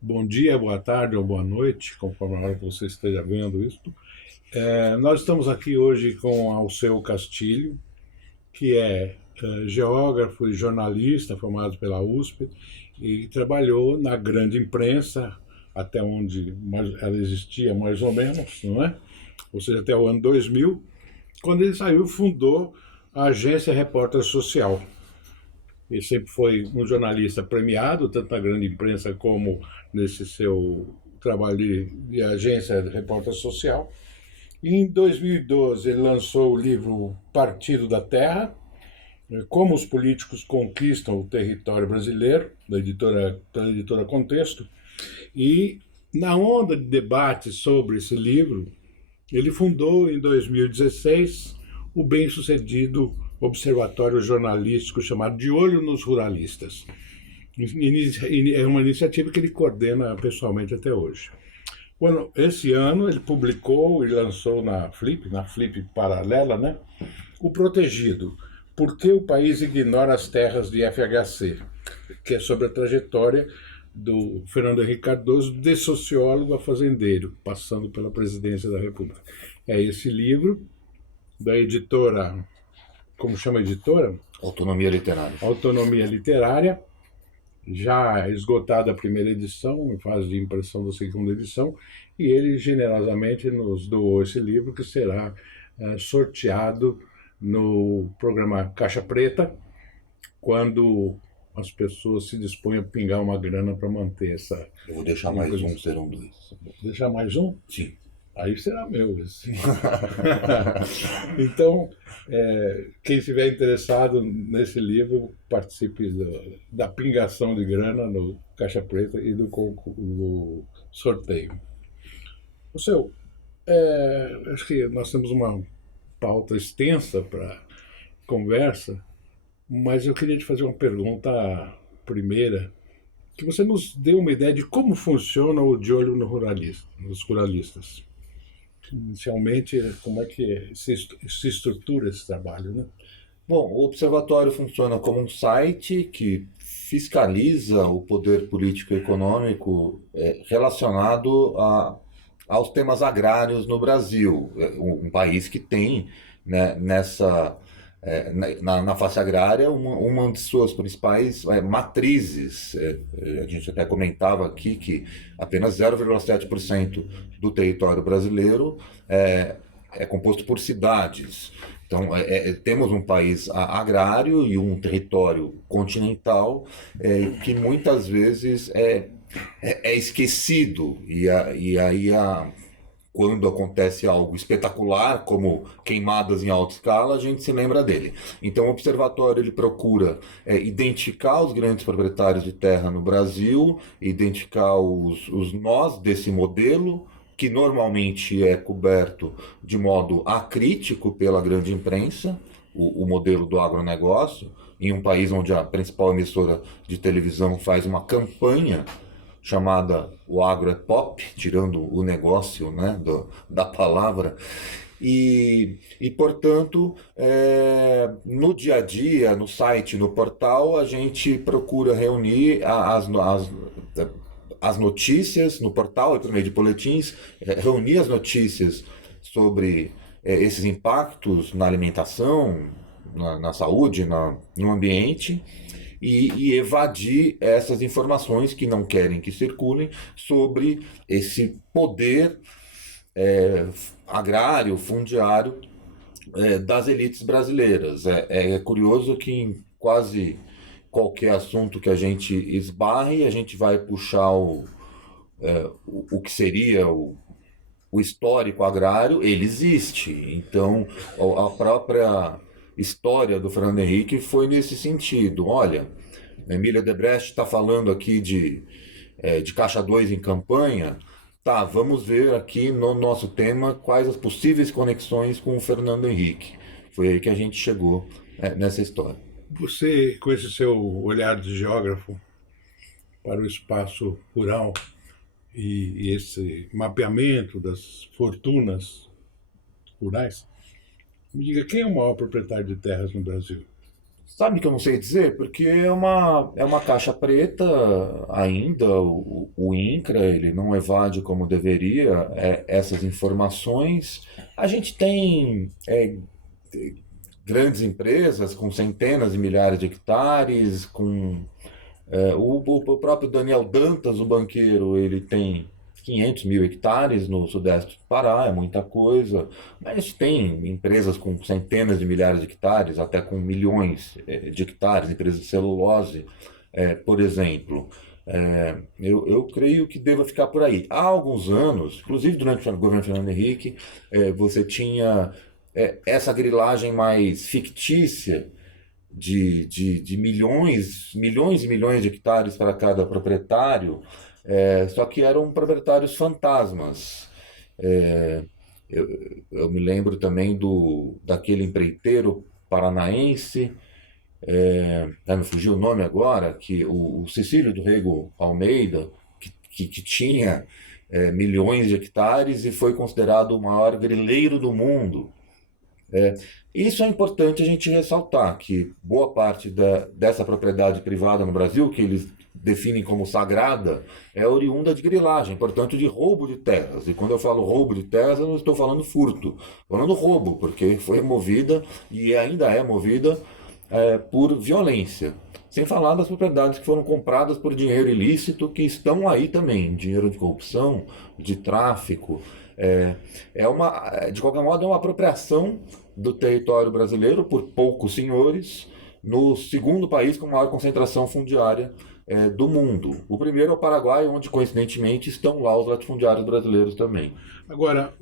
Bom dia, boa tarde ou boa noite, conforme a hora que você esteja vendo isso. Nós estamos aqui hoje com Alceu Castilho, que é geógrafo e jornalista formado pela USP e trabalhou na grande imprensa até onde ela existia mais ou menos, não é? Ou seja, até o ano 2000, quando ele saiu, fundou a agência Repórter Social. Ele sempre foi um jornalista premiado, tanto na grande imprensa como nesse seu trabalho de agência de repórter social. E em 2012 ele lançou o livro Partido da Terra, Como os Políticos Conquistam o Território Brasileiro, da editora Contexto. E na onda de debate sobre esse livro, ele fundou em 2016 o bem-sucedido observatório jornalístico chamado De Olho nos Ruralistas. É uma iniciativa que ele coordena pessoalmente até hoje. Bueno, esse ano ele publicou e lançou na Flip paralela, né, o Protegido, Por que o país ignora as terras de FHC, que é sobre a trajetória do Fernando Henrique Cardoso, de sociólogo a fazendeiro, passando pela presidência da República. É esse livro da editora, como chama a editora? Autonomia literária. Autonomia Literária, já esgotada a primeira edição, em fase de impressão da segunda edição, e ele generosamente nos doou esse livro, que será sorteado no programa Caixa Preta, quando as pessoas se dispõem a pingar uma grana para manter essa. Eu vou deixar mais um, serão dois. Deixar mais um? Sim. Aí será meu esse. Então, quem estiver interessado nesse livro, participe da pingação de grana no Caixa Preta e do sorteio. O seu, acho que nós temos uma pauta extensa para conversa, mas eu queria te fazer uma pergunta primeira, que você nos dê uma ideia de como funciona o De Olho no Ruralista, nos ruralistas. Inicialmente, como é que se estrutura esse trabalho, né? Bom, o Observatório funciona como um site que fiscaliza o poder político e econômico relacionado aos temas agrários no Brasil. Um país que tem, né, na face agrária, uma de suas principais matrizes. A gente até comentava aqui que apenas 0,7% do território brasileiro é composto por cidades. Então, temos um país agrário e um território continental que muitas vezes é esquecido. E aí quando acontece algo espetacular, como queimadas em alta escala, a gente se lembra dele. Então o observatório ele procura identificar os grandes proprietários de terra no Brasil, identificar os nós desse modelo, que normalmente é coberto de modo acrítico pela grande imprensa, o modelo do agronegócio, em um país onde a principal emissora de televisão faz uma campanha chamada O Agro é Pop, tirando o negócio, né, da palavra. Portanto, no dia a dia, no site, no portal, a gente procura reunir as notícias no portal, por meio de boletins, reunir as notícias sobre esses impactos na alimentação, na saúde, no ambiente, e evadir essas informações que não querem que circulem sobre esse poder agrário, fundiário das elites brasileiras. É curioso que em quase qualquer assunto que a gente esbarre, a gente vai puxar o que seria o histórico agrário, ele existe. Então, a própria história do Fernando Henrique foi nesse sentido. Olha, Emília Debrecht está falando aqui de Caixa 2 em campanha. Tá, vamos ver aqui no nosso tema quais as possíveis conexões com o Fernando Henrique. Foi aí que a gente chegou nessa história. Você, com esse seu olhar de geógrafo para o espaço rural e esse mapeamento das fortunas rurais, me diga, quem é o maior proprietário de terras no Brasil? Sabe que eu não sei dizer? Porque é uma caixa preta ainda, o INCRA, ele não evade como deveria essas informações. A gente tem grandes empresas com centenas de milhares de hectares, o próprio Daniel Dantas, o banqueiro, ele tem 500 mil hectares no sudeste do Pará, é muita coisa, mas tem empresas com centenas de milhares de hectares, até com milhões de hectares, empresas de celulose, por exemplo. Eu creio que deva ficar por aí. Há alguns anos, inclusive durante o governo Fernando Henrique, você tinha essa grilagem mais fictícia de milhões e milhões de hectares para cada proprietário, só que eram proprietários fantasmas. É, eu me lembro também daquele empreiteiro paranaense, me fugiu o nome agora, que o Cecílio do Rego Almeida, que tinha milhões de hectares e foi considerado o maior grileiro do mundo. É, Isso é importante a gente ressaltar, que boa parte dessa propriedade privada no Brasil, que eles definem como sagrada, é oriunda de grilagem, portanto de roubo de terras. E quando eu falo roubo de terras, eu não estou falando furto, estou falando roubo, porque foi movida e ainda é movida por violência. Sem falar das propriedades que foram compradas por dinheiro ilícito, que estão aí também, dinheiro de corrupção, de tráfico. De qualquer modo, é uma apropriação do território brasileiro por poucos senhores, no segundo país com maior concentração fundiária do mundo. O primeiro é o Paraguai, onde coincidentemente estão lá os latifundiários brasileiros também. Agora,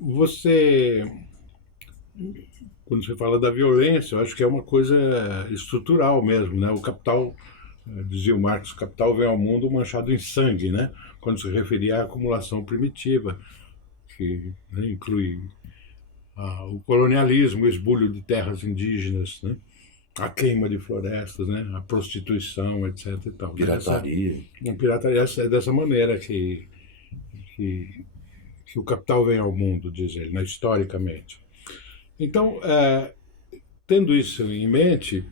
quando você fala da violência, eu acho que é uma coisa estrutural mesmo, né? O capital, dizia o Marx, o capital vem ao mundo manchado em sangue, né? Quando se referia à acumulação primitiva, que, né, inclui o colonialismo, o esbulho de terras indígenas, né? A queima de florestas, né? A prostituição, etc. E tal. Pirataria. Pirataria é dessa maneira que o capital vem ao mundo, diz ele, né? Historicamente. Então, tendo isso em mente,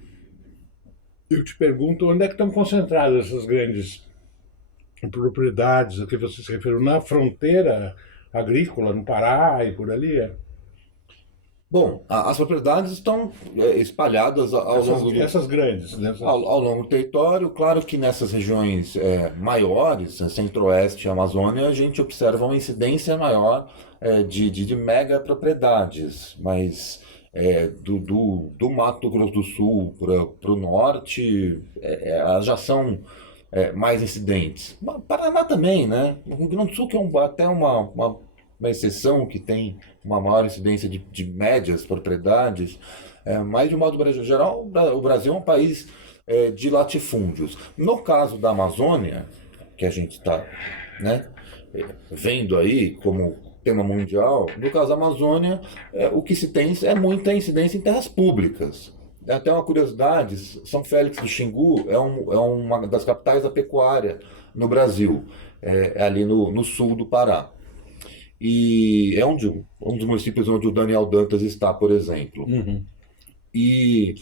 eu te pergunto onde é que estão concentradas essas grandes propriedades a que você se referiu, na fronteira agrícola, no Pará e por ali? Bom, as propriedades estão espalhadas Essas grandes, né? ao longo do território. Claro que nessas regiões maiores, centro-oeste e Amazônia, a gente observa uma incidência maior de mega propriedades, mas do Mato Grosso do Sul para o norte, elas já são mais incidentes. Paraná também, né? O Rio Grande do Sul, que é até uma exceção, que tem uma maior incidência de médias propriedades, mas de um modo geral, o Brasil é um país de latifúndios. No caso da Amazônia, que a gente está, né, vendo aí como tema mundial, no caso da Amazônia, o que se tem é muita incidência em terras públicas. Até uma curiosidade, São Félix do Xingu é uma das capitais da pecuária no Brasil, ali no sul do Pará. E é um dos municípios onde o Daniel Dantas está, por exemplo. Uhum. E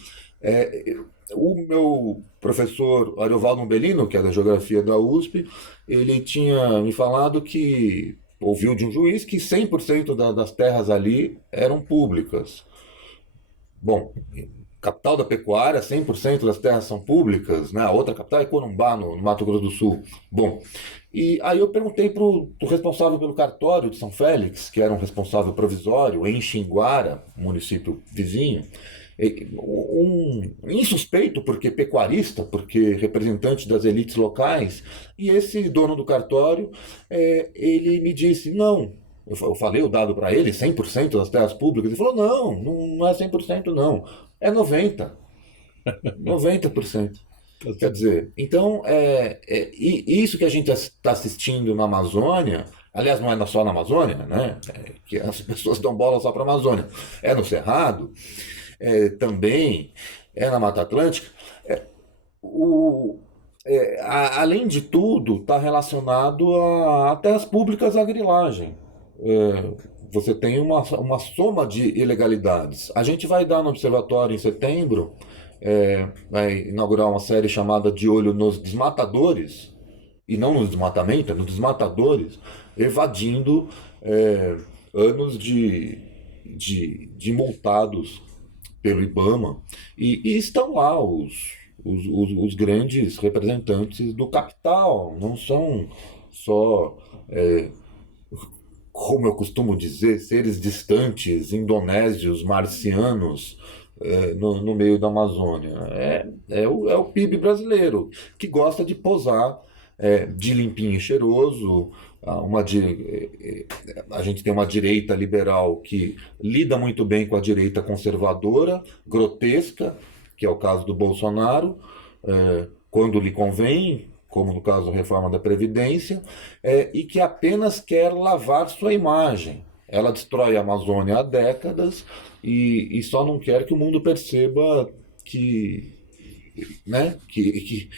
o meu professor Ariovaldo Umbelino, que é da Geografia da USP, ele tinha me falado que ouviu de um juiz que 100% das terras ali eram públicas. Bom, capital da pecuária, 100% das terras são públicas, né? A outra capital é Corumbá, no Mato Grosso do Sul. Bom, e aí eu perguntei para o responsável pelo cartório de São Félix, que era um responsável provisório em Xinguara, município vizinho, um insuspeito, porque pecuarista, porque representante das elites locais, e esse dono do cartório, ele me disse, não. Eu falei o dado para ele, 100% das terras públicas. Ele falou, não é 100% não, é 90%. 90%. Quer dizer, então, isso que a gente está assistindo na Amazônia, aliás, não é só na Amazônia, né? Que as pessoas dão bola só para a Amazônia, é no Cerrado, também é na Mata Atlântica. Além de tudo, está relacionado a terras públicas à grilagem. Você tem uma soma de ilegalidades. A gente vai dar no observatório em setembro vai inaugurar uma série chamada De Olho nos Desmatadores, e não no desmatamento, é nos desmatadores, evadindo anos de multados pelo IBAMA, e estão lá os grandes representantes do capital, não são só, como eu costumo dizer, seres distantes, indonésios, marcianos, no meio da Amazônia. É o PIB brasileiro, que gosta de posar de limpinho e cheiroso. A gente tem uma direita liberal que lida muito bem com a direita conservadora, grotesca, que é o caso do Bolsonaro, quando lhe convém, como no caso da reforma da Previdência, e que apenas quer lavar sua imagem. Ela destrói a Amazônia há décadas e só não quer que o mundo perceba que, né, que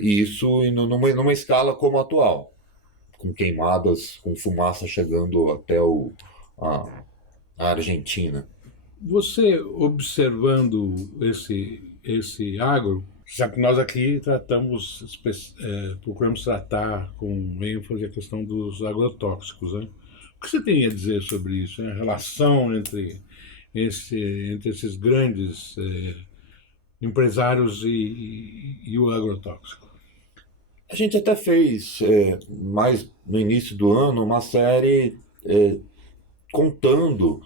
isso numa escala como a atual, com queimadas, com fumaça chegando até a Argentina. Você observando esse agro, já que nós aqui procuramos tratar com ênfase a questão dos agrotóxicos, né? O que você tem a dizer sobre isso, né? A relação entre esses grandes empresários e o agrotóxico? A gente até fez, mais no início do ano, uma série contando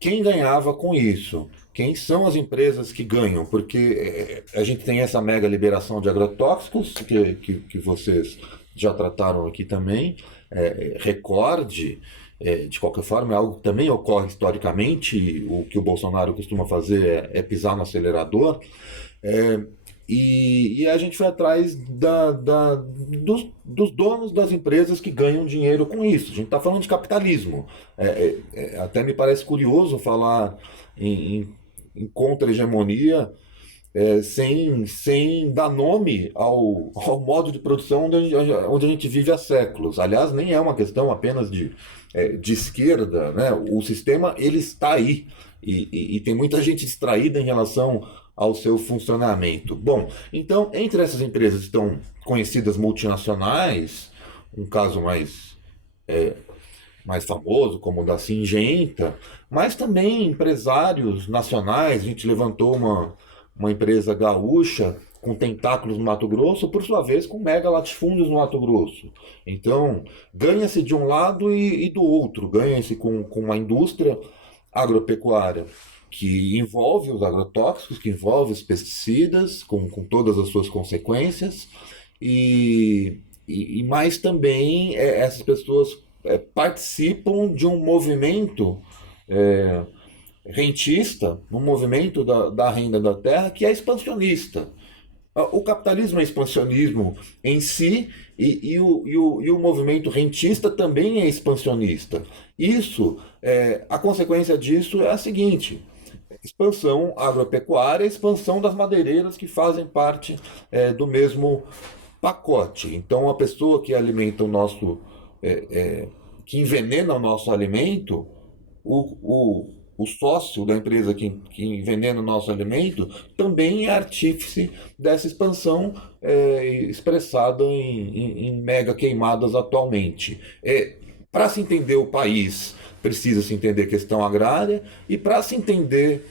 quem ganhava com isso, quem são as empresas que ganham, porque a gente tem essa mega liberação de agrotóxicos, que vocês já trataram aqui também, recorde, de qualquer forma, é algo que também ocorre historicamente. O que o Bolsonaro costuma fazer é pisar no acelerador. E a gente foi atrás dos donos das empresas que ganham dinheiro com isso. A gente está falando de capitalismo. Até me parece curioso falar em contra-hegemonia, sem dar nome ao modo de produção onde a gente vive há séculos. Aliás, nem é uma questão apenas de esquerda, né? O sistema, ele está aí. E tem muita gente distraída em relação ao seu funcionamento. Bom, então, entre essas empresas estão conhecidas multinacionais, um caso mais famoso, como o da Syngenta, mas também empresários nacionais. A gente levantou uma empresa gaúcha com tentáculos no Mato Grosso, por sua vez com mega latifúndios no Mato Grosso. Então, ganha-se de um lado e do outro, ganha-se com uma indústria agropecuária que envolve os agrotóxicos, que envolve os pesticidas, com todas as suas consequências, mas também essas pessoas participam de um movimento rentista, um movimento da renda da terra que é expansionista. O capitalismo é expansionismo em si, e o movimento rentista também é expansionista. A consequência disso é a seguinte: expansão agropecuária, expansão das madeireiras que fazem parte do mesmo pacote. Então, a pessoa que alimenta que envenena o nosso alimento, o sócio da empresa que envenena o nosso alimento também é artífice dessa expansão expressada em mega queimadas atualmente. Para se entender o país, precisa se entender a questão agrária, e para se entender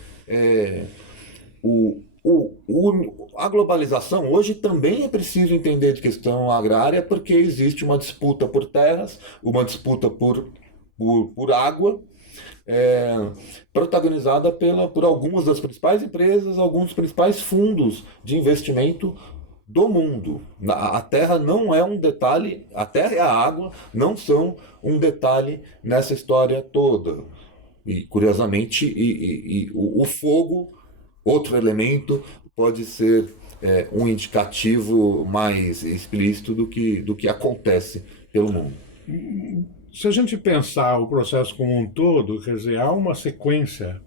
a globalização, hoje também é preciso entender de questão agrária, porque existe uma disputa por terras, uma disputa por água, protagonizada por algumas das principais empresas, alguns dos principais fundos de investimento do mundo. A terra não é um detalhe, a terra e a água não são um detalhe nessa história toda. E, curiosamente, o fogo, outro elemento, pode ser um indicativo mais explícito do que acontece pelo mundo. Se a gente pensar o processo como um todo, quer dizer, há uma sequência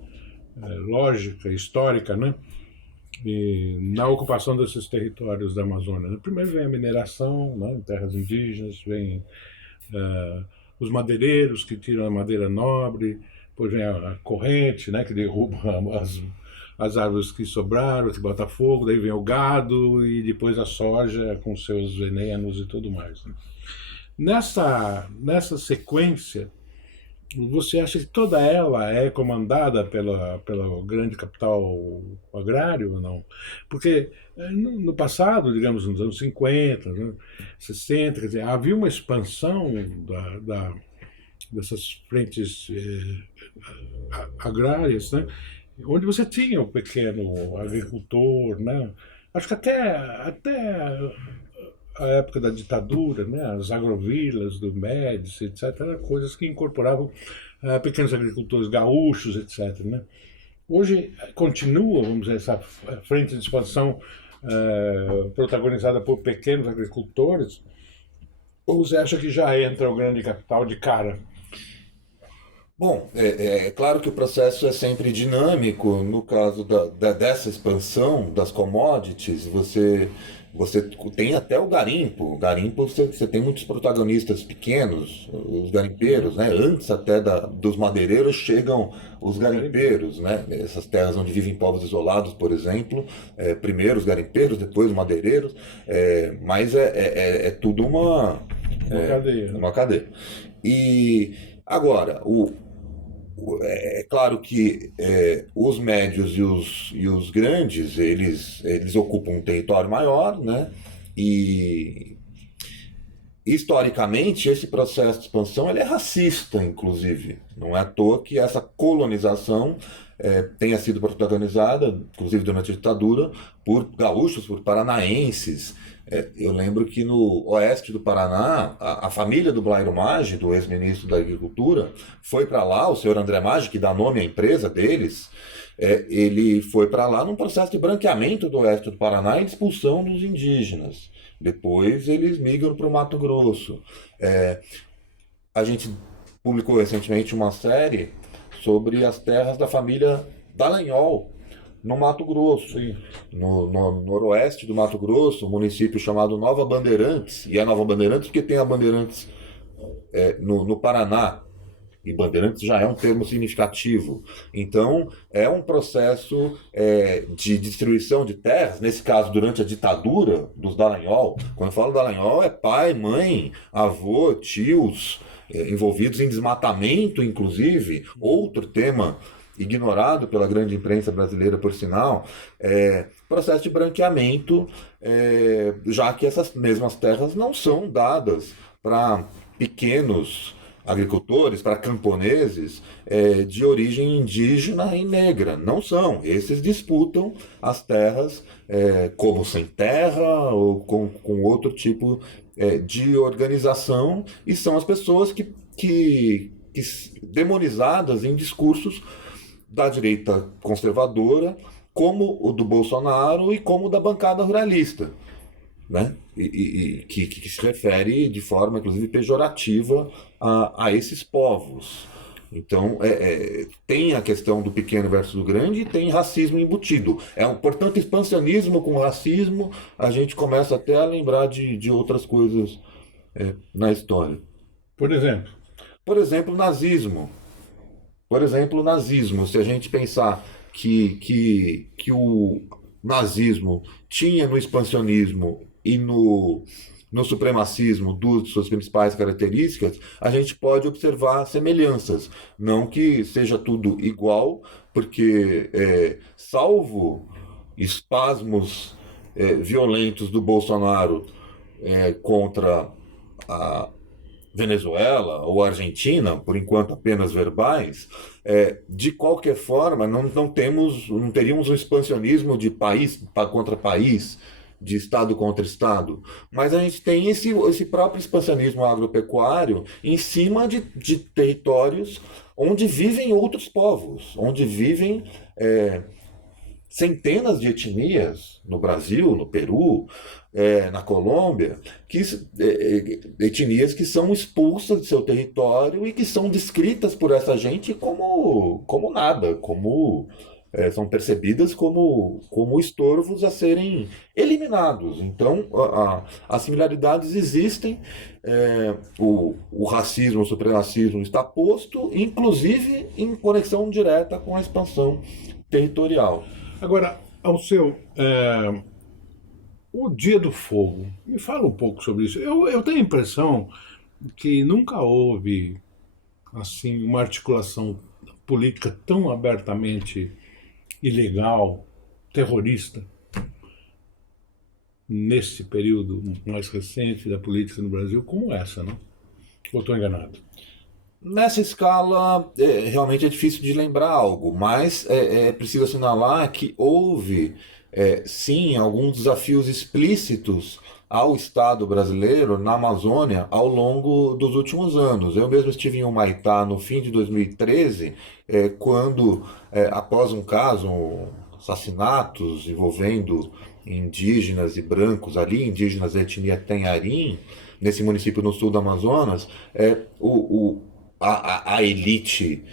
lógica, histórica, né? Na ocupação desses territórios da Amazônia. Primeiro vem a mineração, né, em terras indígenas, vem os madeireiros que tiram a madeira nobre, depois vem a corrente, né, que derruba as árvores que sobraram, que bota fogo, daí vem o gado e depois a soja com seus venenos e tudo mais, né? Nessa sequência, você acha que toda ela é comandada pelo grande capital agrário ou não? Porque no passado, digamos nos anos 50, né, 60, quer dizer, havia uma expansão dessas frentes agrárias, né, onde você tinha o pequeno agricultor, né? Acho que até a época da ditadura, né, as agrovilas do Médici, etc., eram coisas que incorporavam pequenos agricultores gaúchos, etc., né? Hoje continua, vamos dizer, essa frente de expansão protagonizada por pequenos agricultores, ou você acha que já entra o grande capital de cara? Bom, é claro que o processo é sempre dinâmico. No caso dessa expansão das commodities, você tem até o garimpo. O garimpo, você tem muitos protagonistas pequenos, os garimpeiros, né? Antes até dos madeireiros chegam os garimpeiros, né? Essas terras onde vivem povos isolados, por exemplo, primeiro os garimpeiros, depois os madeireiros, mas é tudo Cadeia. uma cadeia. E agora, é claro que os médios e os grandes, eles ocupam um território maior, né? E historicamente esse processo de expansão ele é racista, inclusive. Não é à toa que essa colonização tenha sido protagonizada, inclusive durante a ditadura, por gaúchos, por paranaenses. Eu lembro que no oeste do Paraná, a família do Blairo Maggi, do ex-ministro da Agricultura, foi para lá, o senhor André Maggi, que dá nome à empresa deles, ele foi para lá num processo de branqueamento do oeste do Paraná e de expulsão dos indígenas. Depois eles migram para o Mato Grosso. A gente publicou recentemente uma série sobre as terras da família Dallagnol, no Mato Grosso, no noroeste do Mato Grosso, um município chamado Nova Bandeirantes, e é Nova Bandeirantes porque tem a Bandeirantes no Paraná, e Bandeirantes já é um termo significativo. Então, é um processo de destruição de terras, nesse caso, durante a ditadura dos Dallagnol. Quando eu falo Dallagnol, é pai, mãe, avô, tios, envolvidos em desmatamento, inclusive, outro tema ignorado pela grande imprensa brasileira, por sinal, processo de branqueamento, já que essas mesmas terras não são dadas para pequenos agricultores, para camponeses de origem indígena e negra. Não são. Esses disputam as terras como sem terra ou com outro tipo de organização, e são as pessoas que demonizadas em discursos da direita conservadora, como o do Bolsonaro e como o da bancada ruralista, né? Que se refere de forma, inclusive, pejorativa a esses povos. Então, tem a questão do pequeno versus do grande e tem racismo embutido. Portanto, expansionismo com racismo, a gente começa até a lembrar de outras coisas na história. Por exemplo? Por exemplo, nazismo. Por exemplo, o nazismo, se a gente pensar que o nazismo tinha no expansionismo e no supremacismo duas de suas principais características, a gente pode observar semelhanças. Não que seja tudo igual, porque, salvo espasmos violentos do Bolsonaro contra a Venezuela ou Argentina, por enquanto apenas verbais, de qualquer forma não teríamos um expansionismo de país contra país, de estado contra estado, mas a gente tem esse próprio expansionismo agropecuário em cima de territórios onde vivem outros povos, onde vivem centenas de etnias no Brasil, no Peru, na Colômbia, etnias que são expulsas de seu território e que são descritas por essa gente como nada, são percebidas como estorvos a serem eliminados. Então, as similaridades existem, o racismo, o supremacismo está posto, inclusive em conexão direta com a expansão territorial. Agora, Alceu, o Dia do Fogo, me fala um pouco sobre isso. Eu tenho a impressão que nunca houve assim uma articulação política tão abertamente ilegal, terrorista, nesse período mais recente da política no Brasil como essa, não? Ou estou enganado? Nessa escala, realmente é difícil de lembrar algo, mas é preciso assinalar que houve, sim, alguns desafios explícitos ao Estado brasileiro na Amazônia ao longo dos últimos anos. Eu mesmo estive em Humaitá no fim de 2013, quando, após um caso, assassinatos envolvendo indígenas e brancos ali, indígenas da etnia Tenharim, nesse município no sul do Amazonas, a elite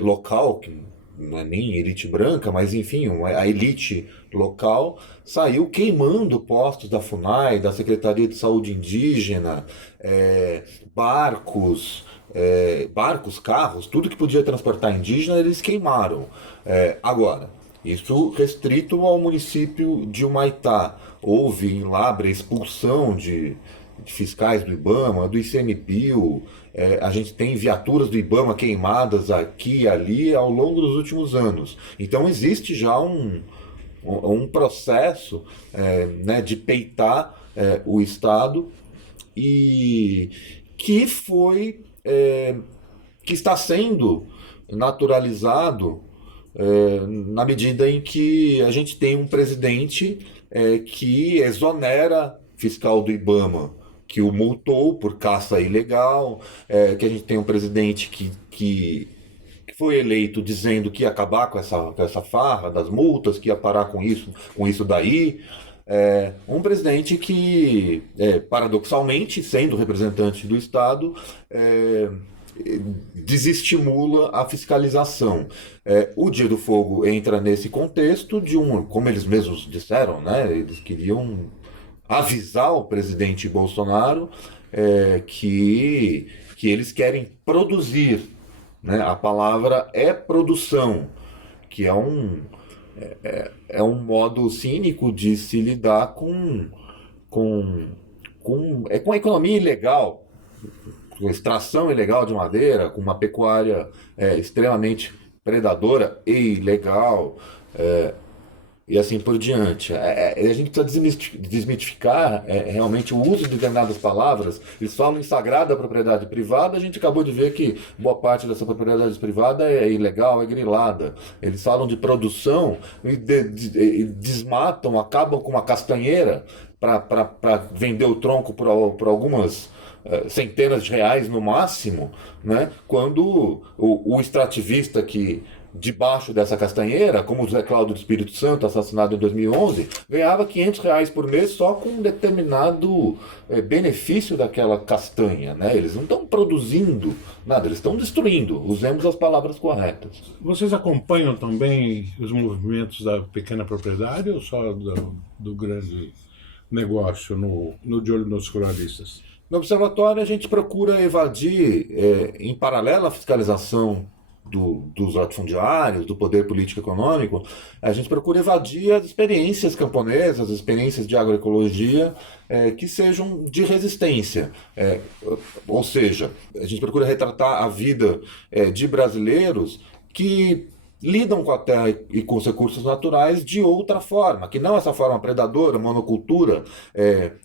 local, que não é nem elite branca, mas enfim, a elite local saiu queimando postos da FUNAI, da Secretaria de Saúde Indígena, barcos, carros, tudo que podia transportar indígena, eles queimaram. Agora, isso restrito ao município de Humaitá. Houve em Lábrea expulsão de fiscais do IBAMA, do ICMBio, a gente tem viaturas do IBAMA queimadas aqui e ali ao longo dos últimos anos. Então existe já um processo né, de peitar o Estado e que que está sendo naturalizado na medida em que a gente tem um presidente que exonera fiscal do IBAMA, que o multou por caça ilegal, que a gente tem um presidente que foi eleito dizendo que ia acabar com essa farra das multas, que ia parar com isso daí. Um presidente que, paradoxalmente, sendo representante do Estado, desestimula a fiscalização. O Dia do Fogo entra nesse contexto como eles mesmos disseram, né? Eles queriam avisar o presidente Bolsonaro que eles querem produzir, né? A palavra é produção, que é um modo cínico de se lidar com a economia ilegal, com extração ilegal de madeira, com uma pecuária extremamente predadora e ilegal, e assim por diante. A gente precisa desmitificar realmente o uso de determinadas palavras. Eles falam em sagrada propriedade privada, a gente acabou de ver que boa parte dessa propriedade privada é ilegal, é grilada. Eles falam de produção e desmatam, acabam com uma castanheira para vender o tronco por algumas centenas de reais no máximo, né? Quando o extrativista que debaixo dessa castanheira, como o José Cláudio do Espírito Santo, assassinado em 2011, ganhava R$ 500 por mês só com um determinado benefício daquela castanha, né? Eles não estão produzindo nada, eles estão destruindo. Usemos as palavras corretas. Vocês acompanham também os movimentos da pequena propriedade ou só do grande negócio de olho nos ruralistas? No observatório, a gente procura evadir, em paralelo à fiscalização dos latifundiários, do poder político e econômico, a gente procura evadir as experiências camponesas, as experiências de agroecologia que sejam de resistência. Ou seja, a gente procura retratar a vida de brasileiros que lidam com a terra e com os recursos naturais de outra forma, que não essa forma predadora, monocultura,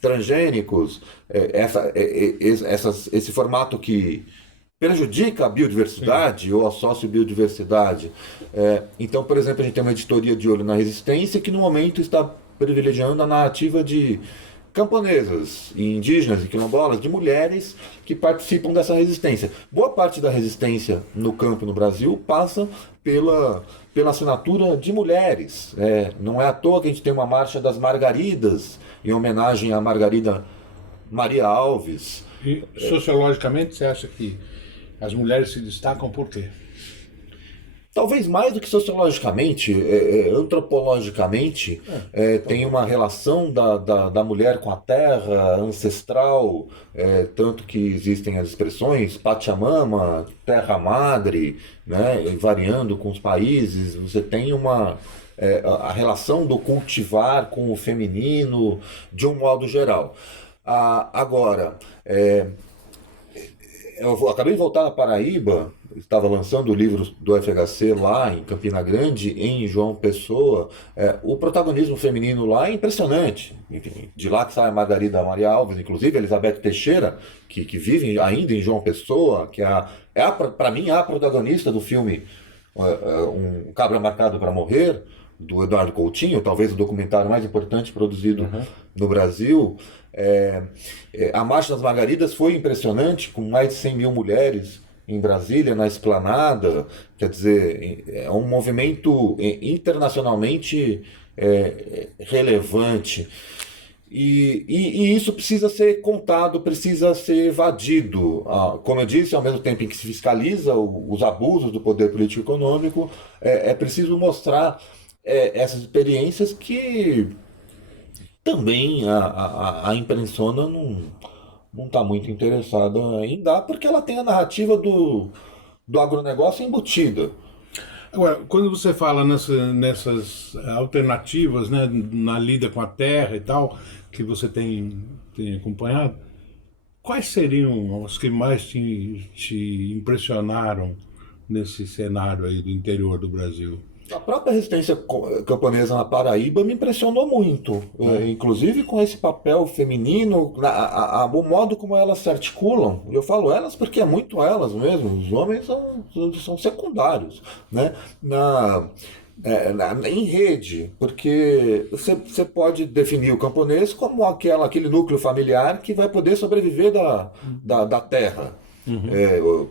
transgênicos, esse formato que prejudica a biodiversidade. Sim. Ou a sociobiodiversidade. Então, por exemplo, a gente tem uma editoria de olho na resistência que no momento está privilegiando a narrativa de camponesas, indígenas e quilombolas, de mulheres que participam dessa resistência. Boa parte da resistência no campo no Brasil passa pela assinatura de mulheres. Não é à toa que a gente tem uma marcha das Margaridas, em homenagem à Margarida Maria Alves. E sociologicamente você acha que as mulheres se destacam por quê? talvez mais do que sociologicamente, antropologicamente, tem uma relação da mulher com a terra ancestral, tanto que existem as expressões Pachamama, Terra Madre, né, variando com os países. Você tem a relação do cultivar com o feminino de um modo geral. Agora, acabei de voltar na Paraíba, estava lançando o livro do FHC lá em Campina Grande, em João Pessoa. O protagonismo feminino lá é impressionante. Enfim, de lá que sai a Margarida Maria Alves, inclusive a Elizabeth Teixeira, que vive ainda em João Pessoa, que para mim, é a protagonista do filme Um Cabra Marcado para Morrer, do Eduardo Coutinho, talvez o documentário mais importante produzido no Brasil. A Marcha das Margaridas foi impressionante, com mais de 100 mil mulheres em Brasília, na Esplanada. Quer dizer, é um movimento internacionalmente relevante. E isso precisa ser contado, precisa ser evadido. Como eu disse, ao mesmo tempo em que se fiscaliza os abusos do poder político e econômico, é preciso mostrar essas experiências que também a imprensona não está muito interessada em dar, porque ela tem a narrativa do agronegócio embutida. Agora, quando você fala nessas alternativas, né, na lida com a terra e tal, que você tem acompanhado, quais seriam os que mais te impressionaram nesse cenário aí do interior do Brasil? A própria resistência camponesa na Paraíba me impressionou muito, inclusive com esse papel feminino, o modo como elas se articulam. Eu falo elas porque é muito elas mesmo, os homens são secundários, né? Em rede, porque você pode definir o camponês como aquele núcleo familiar que vai poder sobreviver da terra.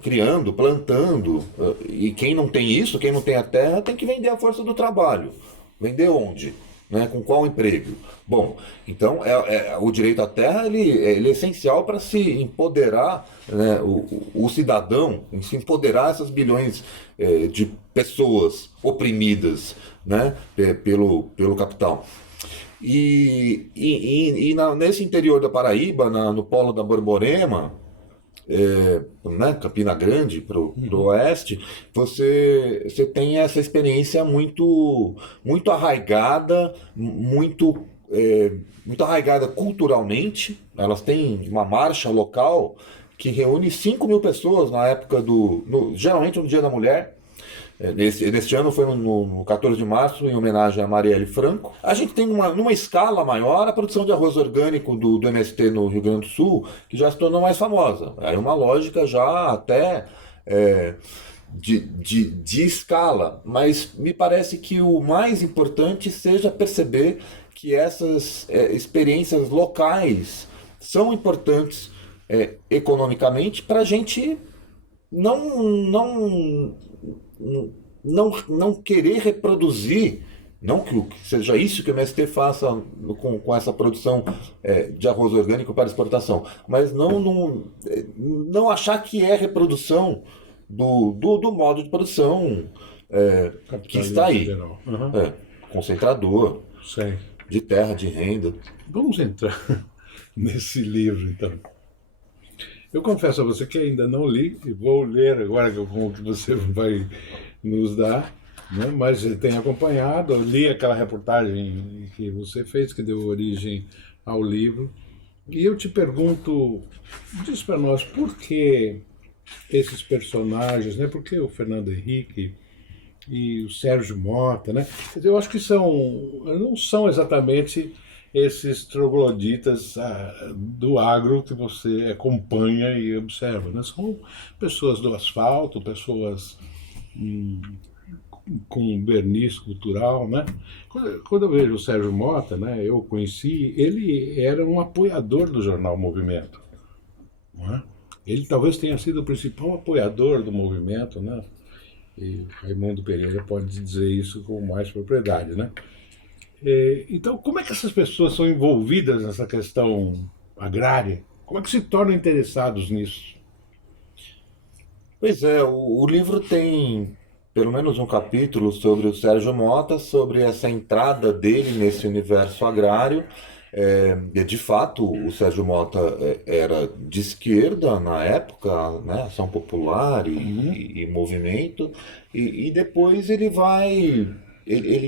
Criando, plantando, e quem não tem isso, quem não tem a terra, tem que vender a força do trabalho. Vender onde? Né? Com qual emprego? Bom, então o direito à terra ele é essencial para se empoderar, né, o cidadão, se empoderar essas bilhões de pessoas oprimidas, né, pelo capital. Nesse interior da Paraíba, no polo da Borborema, né, Campina Grande para o oeste, você tem essa experiência muito arraigada, muito arraigada culturalmente. Elas têm uma marcha local que reúne 5 mil pessoas na época geralmente no Dia da Mulher. Neste ano foi no 14 de março, em homenagem a Marielle Franco. A gente tem numa escala maior a produção de arroz orgânico do MST no Rio Grande do Sul, que já se tornou mais famosa. É uma lógica já até de escala, mas me parece que o mais importante seja perceber que essas experiências locais são importantes economicamente para a gente não querer reproduzir, não que seja isso que o MST faça com essa produção de arroz orgânico para exportação, mas não achar que é reprodução do modo de produção que está aí. Concentrador, de terra, de renda. Vamos entrar nesse livro, então. Eu confesso a você que ainda não li, e vou ler agora com o que você vai nos dar, né? Mas tenho acompanhado, eu li aquela reportagem que você fez, que deu origem ao livro, e eu te pergunto, diz para nós, por que esses personagens, né? Por que o Fernando Henrique e o Sérgio Mota, né? Eu acho que não são exatamente esses trogloditas do agro que você acompanha e observa, né? São pessoas do asfalto, pessoas com verniz cultural, né? Quando eu vejo o Sérgio Mota, né, eu conheci, ele era um apoiador do jornal Movimento, não é? Ele talvez tenha sido o principal apoiador do movimento, né? E Raimundo Pereira pode dizer isso com mais propriedade, né? Então, como é que essas pessoas são envolvidas nessa questão agrária? Como é que se tornam interessados nisso? Pois é, o livro tem pelo menos um capítulo sobre o Sérgio Mota, sobre essa entrada dele nesse universo agrário. De fato, o Sérgio Mota era de esquerda na época, né? Ação Popular e movimento, e depois ele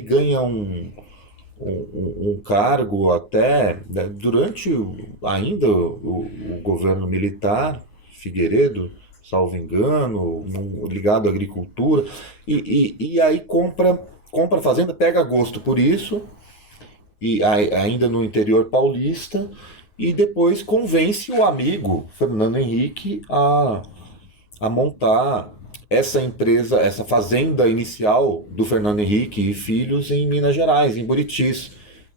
ganha um cargo até, né, durante ainda o governo militar, Figueiredo, salvo engano, ligado à agricultura, e aí compra a fazenda, pega gosto por isso, e ainda no interior paulista, e depois convence o amigo Fernando Henrique a montar essa empresa, essa fazenda inicial do Fernando Henrique e Filhos em Minas Gerais, em Buritis,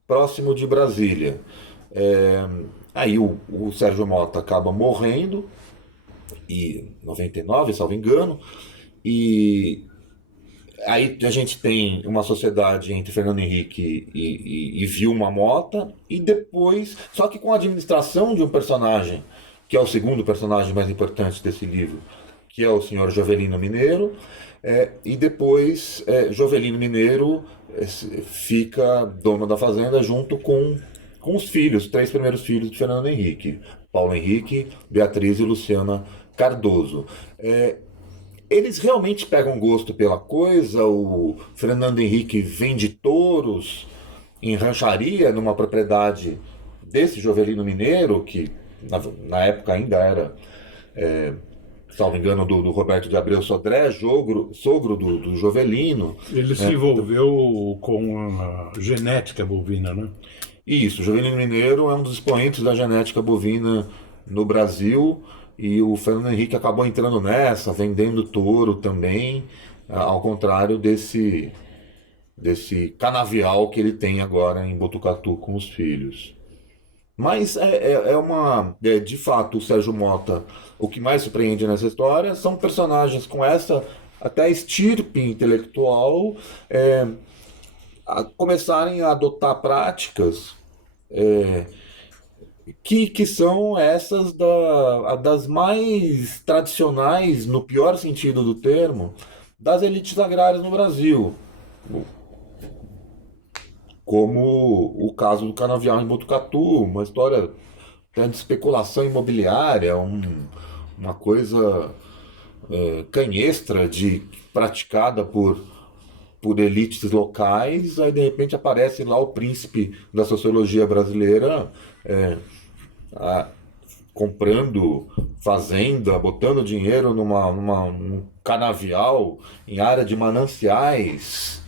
próximo de Brasília. Aí o Sérgio Mota acaba morrendo, em 99, salvo engano, e aí a gente tem uma sociedade entre Fernando Henrique e Vilma Mota, e depois, só que com a administração de um personagem, que é o segundo personagem mais importante desse livro, que é o senhor Jovelino Mineiro, e depois Jovelino Mineiro fica dono da fazenda junto com os filhos, 3 primeiros filhos de Fernando Henrique, Paulo Henrique, Beatriz e Luciana Cardoso. Eles realmente pegam gosto pela coisa. O Fernando Henrique vende touros em rancharia, numa propriedade desse Jovelino Mineiro, que na época ainda era, salvo engano, do Roberto de Abreu Sodré, sogro do Jovelino. Ele se envolveu com a genética bovina, né? Isso, o Jovelino Mineiro é um dos expoentes da genética bovina no Brasil, e o Fernando Henrique acabou entrando nessa, vendendo touro também, ao contrário desse canavial que ele tem agora em Botucatu com os filhos. Mas de fato, o Sérgio Mota, o que mais surpreende nessa história são personagens com essa até estirpe intelectual, começarem a adotar práticas que são essas das mais tradicionais, no pior sentido do termo, das elites agrárias no Brasil. Como o caso do canavial em Botucatu, uma história até de especulação imobiliária, uma coisa canhestra, praticada por elites locais. Aí de repente aparece lá o príncipe da sociologia brasileira, comprando fazenda, botando dinheiro num canavial em área de mananciais,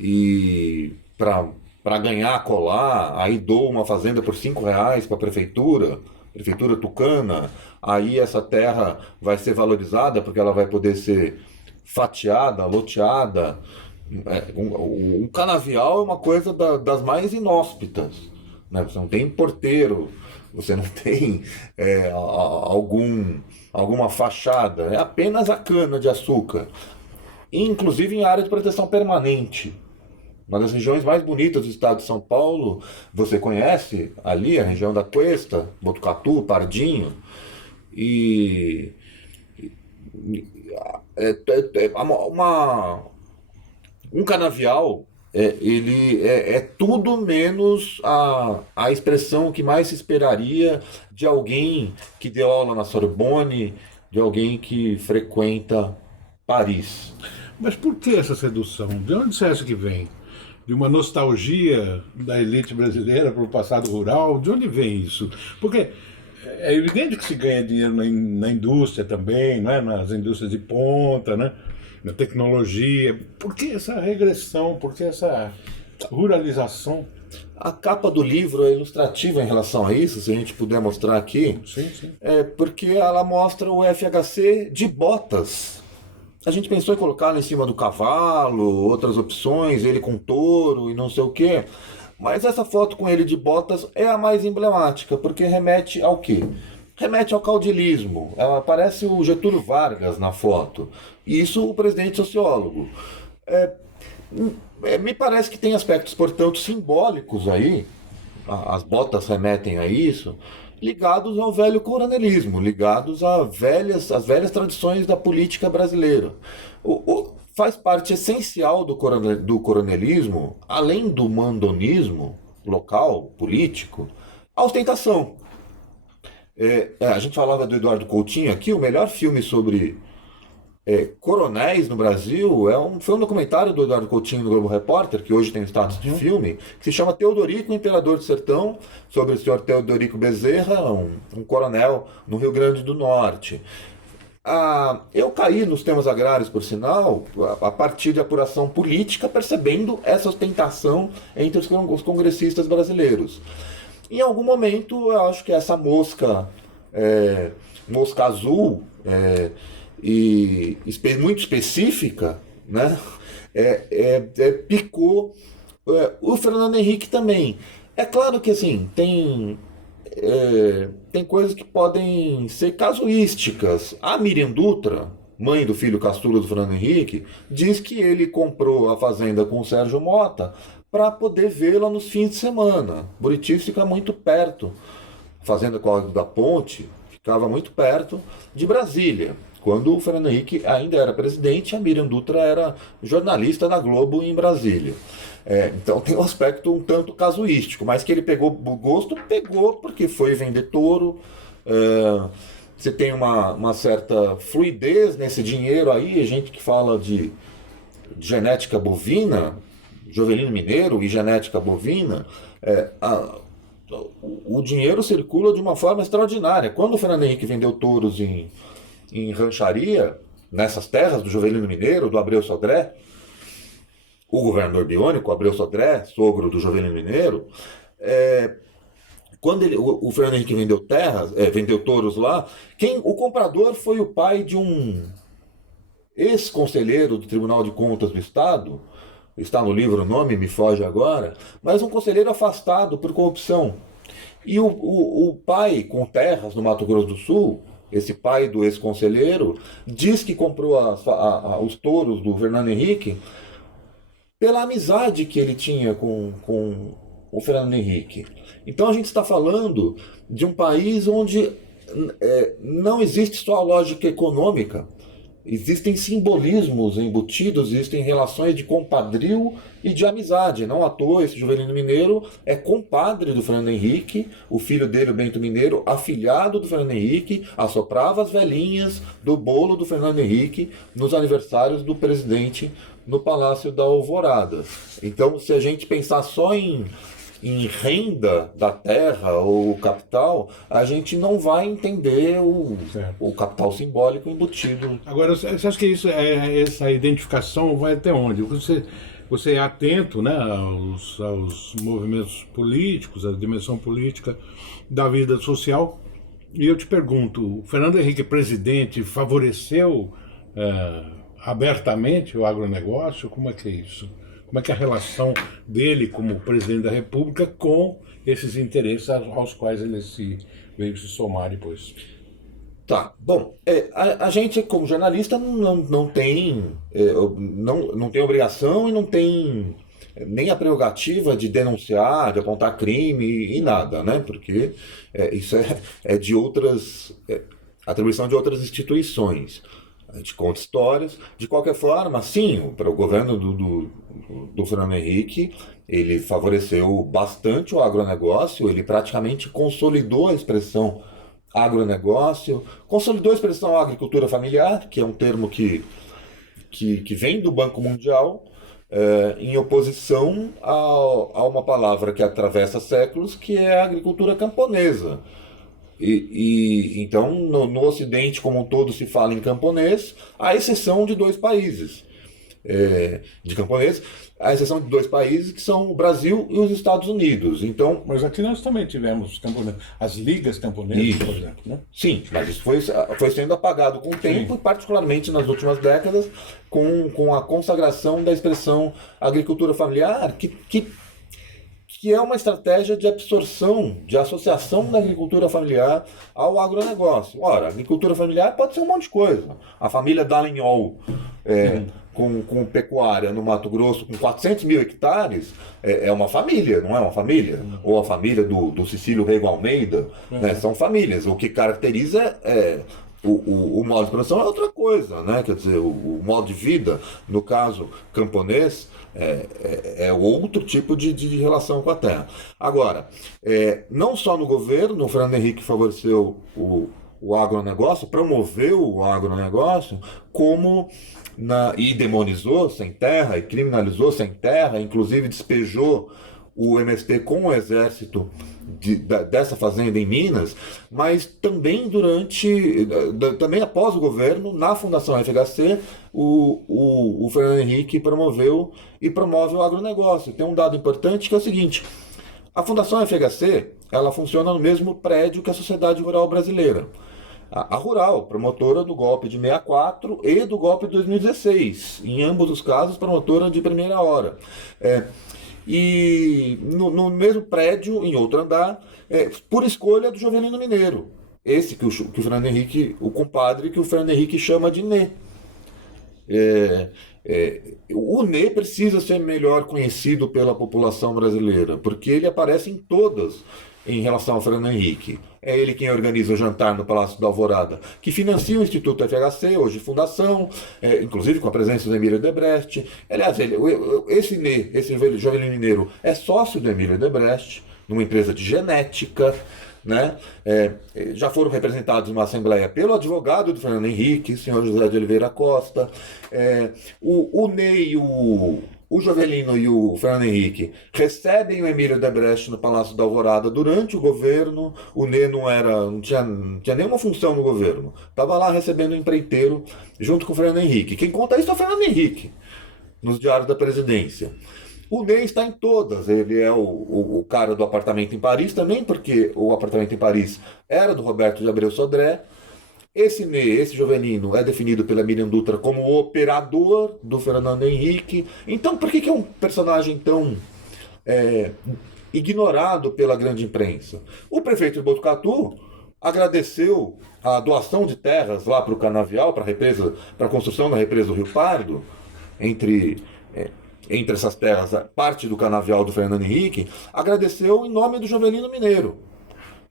e para ganhar colar, aí doa uma fazenda por R$5 para a prefeitura tucana. Aí essa terra vai ser valorizada porque ela vai poder ser fatiada, loteada. Um canavial é uma coisa das mais inóspitas, né? Você não tem porteiro, você não tem alguma fachada, é apenas a cana de açúcar, inclusive em área de proteção permanente. Uma das regiões mais bonitas do estado de São Paulo, você conhece ali, a região da Cuesta, Botucatu, Pardinho, um canavial, ele é tudo menos a expressão que mais se esperaria de alguém que deu aula na Sorbonne, de alguém que frequenta Paris. Mas por que essa sedução? De onde você acha que vem? De uma nostalgia da elite brasileira para o passado rural? De onde vem isso? Porque é evidente que se ganha dinheiro na indústria também, não é? Nas indústrias de ponta, né? Na tecnologia. Por que essa regressão? Por que essa ruralização? A capa do livro é ilustrativa em relação a isso, se a gente puder mostrar aqui. Sim, sim. Porque ela mostra o FHC de botas. A gente pensou em colocar lá em cima do cavalo, outras opções, ele com touro e não sei o quê. Mas essa foto com ele de botas é a mais emblemática, porque remete ao quê? Remete ao caudilismo. Ela parece o Getúlio Vargas na foto. E isso o presidente sociólogo. Me parece que tem aspectos, portanto, simbólicos aí, as botas remetem a isso, ligados ao velho coronelismo, ligados às velhas tradições da política brasileira. faz parte essencial do coronelismo, além do mandonismo local, político, a ostentação. A gente falava do Eduardo Coutinho aqui, o melhor filme sobre coronéis no Brasil foi um documentário do Eduardo Coutinho no Globo Repórter, que hoje tem status de filme, que se chama Teodorico, Imperador do Sertão, sobre o senhor Teodorico Bezerra, um coronel no Rio Grande do Norte. Eu caí nos temas agrários, por sinal, a partir de apuração política, percebendo essa ostentação entre os congressistas brasileiros. Em algum momento, eu acho que essa mosca azul, e muito específica, né, picou o Fernando Henrique também. É claro que assim, tem coisas que podem ser casuísticas. A Miriam Dutra, mãe do filho caçula do Fernando Henrique, diz que ele comprou a fazenda com o Sérgio Mota para poder vê-la nos fins de semana. Buriti fica muito perto. A fazenda Córrego da Ponte ficava muito perto de Brasília. Quando o Fernando Henrique ainda era presidente, a Miriam Dutra era jornalista da Globo em Brasília. Então tem um aspecto um tanto casuístico, mas que ele pegou o gosto, pegou porque foi vender touro. Você tem uma certa fluidez nesse dinheiro aí, gente que fala de genética bovina, Jovelino Mineiro e genética bovina, o dinheiro circula de uma forma extraordinária. Quando o Fernando Henrique vendeu touros em rancharia, nessas terras do Jovelino Mineiro, do Abreu Sodré, o governador biônico, Abreu Sodré, sogro do Jovelino Mineiro, quando o Fernando Henrique vendeu terras, vendeu touros lá, o comprador foi o pai de um ex-conselheiro do Tribunal de Contas do Estado, está no livro, o nome me foge agora, mas um conselheiro afastado por corrupção. E o pai com terras no Mato Grosso do Sul, esse pai do ex-conselheiro, diz que comprou os touros do Fernando Henrique pela amizade que ele tinha com o Fernando Henrique. Então a gente está falando de um país onde não existe só a lógica econômica, existem simbolismos embutidos, existem relações de compadrio e de amizade. Não à toa, esse Jovelino Mineiro é compadre do Fernando Henrique, o filho dele, o Bento Mineiro, afilhado do Fernando Henrique, assoprava as velhinhas do bolo do Fernando Henrique nos aniversários do presidente no Palácio da Alvorada. Então, se a gente pensar só em renda da terra ou capital, a gente não vai entender o capital simbólico embutido. Agora, você acha que essa identificação vai até onde? Você é atento, né, aos movimentos políticos, à dimensão política da vida social, e eu te pergunto, o Fernando Henrique, presidente, favoreceu abertamente o agronegócio? Como é que é isso? Como é que é a relação dele como presidente da República com esses interesses aos quais ele veio se somar depois? Tá, bom, a gente como jornalista não tem obrigação e não tem nem a prerrogativa de denunciar, de apontar crime e nada, né? Porque isso é de atribuição de outras instituições. A gente conta histórias. De qualquer forma, sim, para o governo do Fernando Henrique, ele favoreceu bastante o agronegócio, ele praticamente consolidou a expressão agronegócio, consolidou a expressão agricultura familiar, que é um termo que vem do Banco Mundial, em oposição a uma palavra que atravessa séculos, que é a agricultura camponesa. Então, no Ocidente como um todo se fala em camponês, à exceção de dois países de camponês, à exceção de dois países que são o Brasil e os Estados Unidos. Então, mas aqui nós também tivemos camponeses, as ligas camponesas, por exemplo, né? Sim, mas isso foi sendo apagado com o tempo, e particularmente nas últimas décadas, com a consagração da expressão agricultura familiar, que é uma estratégia de absorção, de associação da agricultura familiar ao agronegócio. Ora, a agricultura familiar pode ser um monte de coisa. A família Dallagnol, com pecuária no Mato Grosso, com 400 mil hectares, é uma família, não é uma família? Ou a família do Cecílio Rego Almeida, né? São famílias. O que caracteriza o modo de produção é outra coisa, né? Quer dizer, o modo de vida, no caso camponês, é outro tipo de relação com a terra. Agora, não só no governo, o Fernando Henrique favoreceu o agronegócio, promoveu o agronegócio, como e demonizou sem terra, e criminalizou sem terra, inclusive despejou o MST com o exército dessa fazenda em Minas, mas também também após o governo, na Fundação FHC, o Fernando Henrique promoveu e promove o agronegócio. Tem um dado importante que é o seguinte: a Fundação FHC ela funciona no mesmo prédio que a Sociedade Rural Brasileira. A Rural, promotora do golpe de 64 e do golpe de 2016, em ambos os casos promotora de primeira hora. E no mesmo prédio, em outro andar, por escolha do Jovelino Mineiro. Esse que o Fernando Henrique, o compadre que o Fernando Henrique chama de Nê. O Nê precisa ser melhor conhecido pela população brasileira, porque ele aparece em todas em relação ao Fernando Henrique. É ele quem organiza o jantar no Palácio da Alvorada, que financia o Instituto FHC, hoje fundação, inclusive com a presença do Emílio Debrecht. Aliás, esse Jovelino Mineiro é sócio do Emílio Debrecht, numa empresa de genética, né? Já foram representados numa assembleia pelo advogado do Fernando Henrique, senhor José de Oliveira Costa. O Ney, o Jovelino e o Fernando Henrique recebem o Emílio Debrecht no Palácio da Alvorada durante o governo. O Ney não tinha nenhuma função no governo. Estava lá recebendo um empreiteiro junto com o Fernando Henrique. Quem conta isso é o Fernando Henrique, nos diários da presidência. O Ney está em todas. Ele é o cara do apartamento em Paris também, porque o apartamento em Paris era do Roberto de Abreu Sodré. Esse Jovelino é definido pela Miriam Dutra como o operador do Fernando Henrique. Então, por que é um personagem tão ignorado pela grande imprensa? O prefeito de Botucatu agradeceu a doação de terras lá para o Canavial, para a construção da represa do Rio Pardo, entre essas terras, parte do Canavial do Fernando Henrique, agradeceu em nome do Jovelino Mineiro.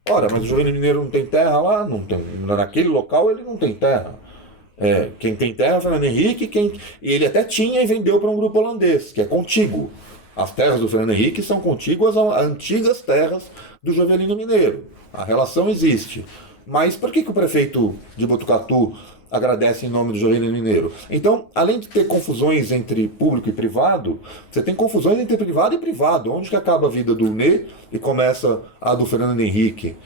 Ora, mas o Jovelino Mineiro não tem terra lá? Não tem, naquele local ele não tem terra. Quem tem terra é o Fernando Henrique, e ele até tinha e vendeu para um grupo holandês, que é contíguo. As terras do Fernando Henrique são contíguas às antigas terras do Jovelino Mineiro. A relação existe. Mas por que o prefeito de Botucatu agradece em nome do Jovelino Mineiro? Então, além de ter confusões entre público e privado, você tem confusões entre privado e privado. Onde que acaba a vida do Ney e começa a do Fernando Henrique?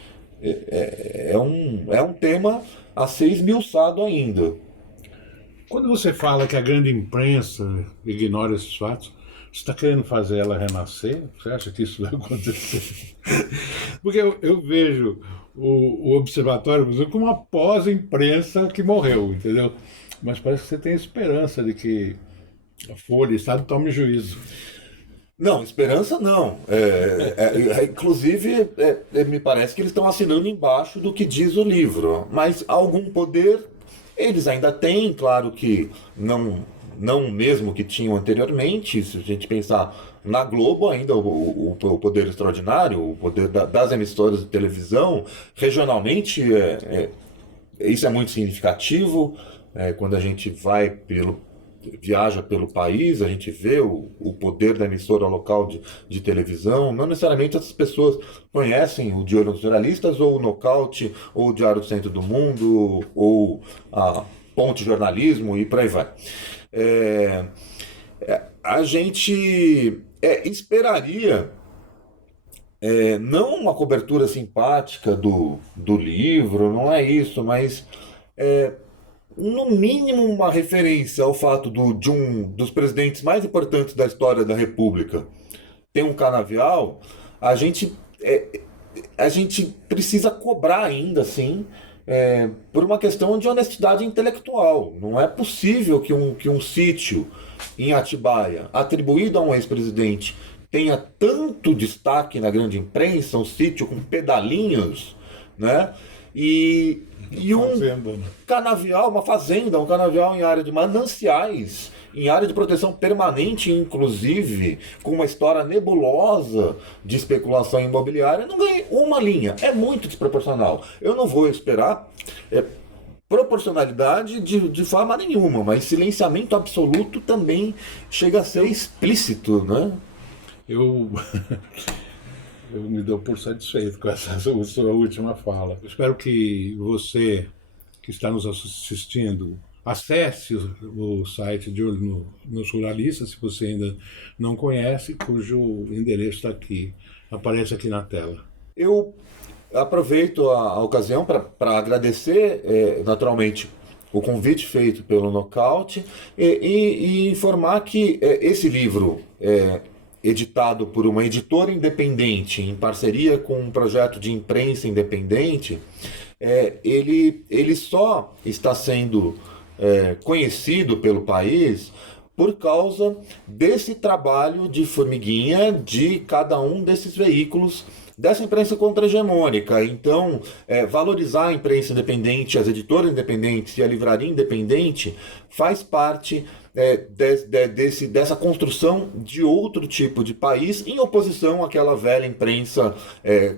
É um tema a ser esmiuçado ainda. Quando você fala que a grande imprensa ignora esses fatos, você está querendo fazer ela renascer? Você acha que isso vai acontecer? Porque eu vejo o Observatório como uma pós-imprensa que morreu, entendeu? Mas parece que você tem esperança de que a Folha e o Estado tome juízo. Não, esperança não. Inclusive, me parece que eles estão assinando embaixo do que diz o livro. Mas algum poder eles ainda têm, claro que não mesmo que tinham anteriormente. Se a gente pensar na Globo, ainda o poder extraordinário, o poder das emissoras de televisão, regionalmente, isso é muito significativo. Quando a gente viaja pelo país, a gente vê o poder da emissora local de televisão. Não necessariamente essas pessoas conhecem o De Olho nos Jornalistas, ou o Nocaute, ou o Diário do Centro do Mundo, ou a Ponte Jornalismo, e por aí vai. A gente esperaria não uma cobertura simpática do livro, não é isso, mas no mínimo uma referência ao fato de um dos presidentes mais importantes da história da República ter um canavial. A gente precisa cobrar ainda assim, por uma questão de honestidade intelectual. Não é possível que um sítio em Atibaia, atribuído a um ex-presidente, tenha tanto destaque na grande imprensa, um sítio com pedalinhos, né? E um canavial, uma fazenda, um canavial em área de mananciais, em área de proteção permanente, inclusive, com uma história nebulosa de especulação imobiliária, não ganha uma linha. É muito desproporcional. Eu não vou esperar, proporcionalidade de forma nenhuma, mas silenciamento absoluto também chega a ser explícito, né? Eu, eu me dou por satisfeito com essa sua última fala. Eu espero que você que está nos assistindo acesse o site de Olho nos Ruralistas, se você ainda não conhece, cujo endereço está aqui, aparece aqui na tela. Eu aproveito a ocasião para agradecer, naturalmente, o convite feito pelo Nocaute e informar que esse livro, editado por uma editora independente, em parceria com um projeto de imprensa independente, ele só está sendo conhecido pelo país por causa desse trabalho de formiguinha de cada um desses veículos dessa imprensa contra-hegemônica. Então, valorizar a imprensa independente, as editoras independentes e a livraria independente faz parte dessa construção de outro tipo de país, em oposição àquela velha imprensa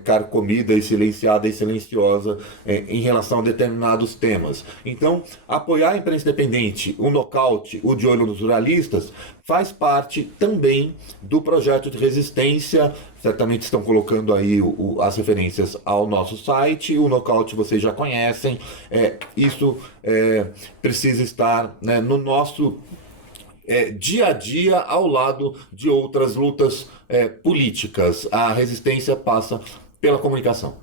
carcomida e silenciada e silenciosa em relação a determinados temas. Então, apoiar a imprensa independente, o Nocaute, o De Olho nos Ruralistas, faz parte também do projeto de resistência. Certamente estão colocando aí as referências ao nosso site. O Nocaute vocês já conhecem. Isso precisa estar, né, no nosso dia a dia, ao lado de outras lutas políticas. A resistência passa pela comunicação.